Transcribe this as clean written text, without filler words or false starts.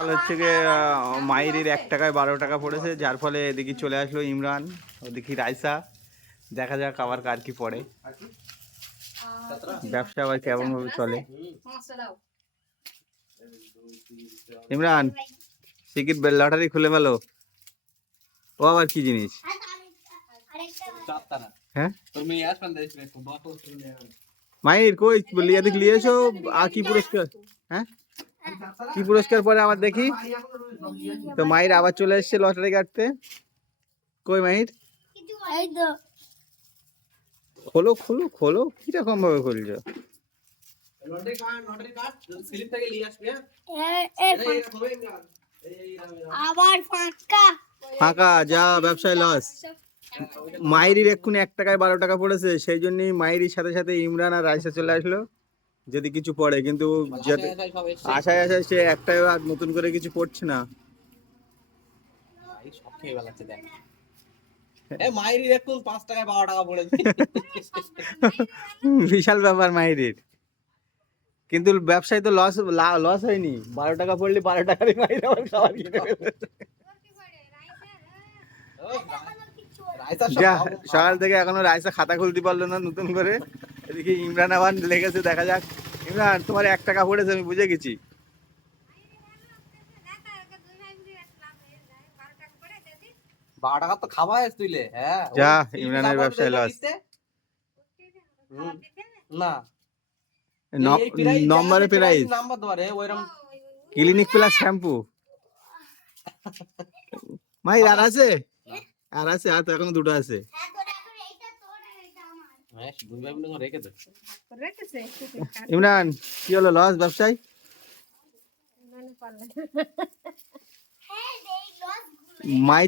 হচ্ছে গিয়ে মাইরির 1 টাকায় 12 টাকা পড়েছে, যার ফলে এদিকে চলে আসলো ইমরান, ওদিকে রাইসা। দেখা যাক আবার কার কি পড়ে, ব্যবসা আবার কেমন ভাবে চলে। ইমরান টিকিট লটারি খুলে ফেলো। ও আবার কি জিনিস? হ্যাঁ মাইর কই লিয়ে দেখ লিয়ে এসো। আর কি পুরস্কার? হ্যাঁ কি পুরস্কার পরে আবার দেখি তো। মাইর আবার চলে এসছে লটারি কাটতে। কই মাইর? খোলো খোলো খোলো, কিরকম ভাবে খুলছো? ফাঁকা যা, ব্যবসায় লস। মাইরির এক্ষুনি 1 টাকায় 12 টাকা পড়েছে, সেই জন্যই মাইরির সাথে সাথে ইমরান আর রাইসা চলে আসলো যদি কিছু পড়ে। কিন্তু আশায় আশায় সে একটাই আর নতুন করে কিছু পড়ছে না। বিশাল ব্যাপার মাইরির। কিন্তু ব্যবসায় তো লস লস হয়নি। 12 টাকা পড়লে 12 টাকারই মাইর আবার খাবার কিনে ফেলেছে। যা, সকাল থেকে এখনো রাইসা খাতা খুলতে পারলো না নতুন করে। এদিকে ইমরান আবার লেগেছে, দেখা যাক। ইমরান তোমার 1 টাকা পড়েছে, আমি বুঝে গেছি। 12 টাকা তো খাওয়া তুইলে। হ্যাঁ যা, ইমরানের ব্যবসায় লস। না নম্বরে প্রাইস নাম্বার ধরে ওইরকম ক্লিনিক প্লাস শ্যাম্পু। মাই আর আছে? আর আছে? আর তো এখনো 2টো আছে। ইমরান কি হলো লস ব্যবসায়? মাই